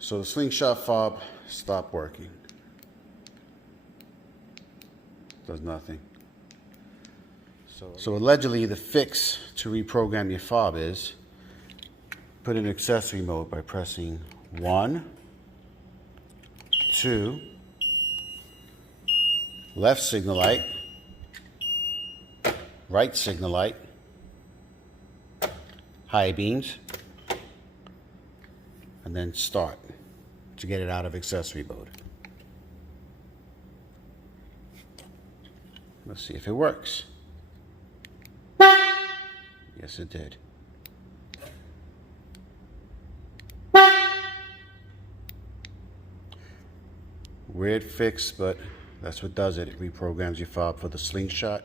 So the Slingshot FOB stopped working. Does nothing. So allegedly the fix to reprogram your FOB is put in accessory mode by pressing 1, 2, left signal light, right signal light, high beams, and then start to get it out of accessory mode. Let's see if it works. Yes, it did. Weird fix, but that's what does it. It reprograms your FOB for the Slingshot.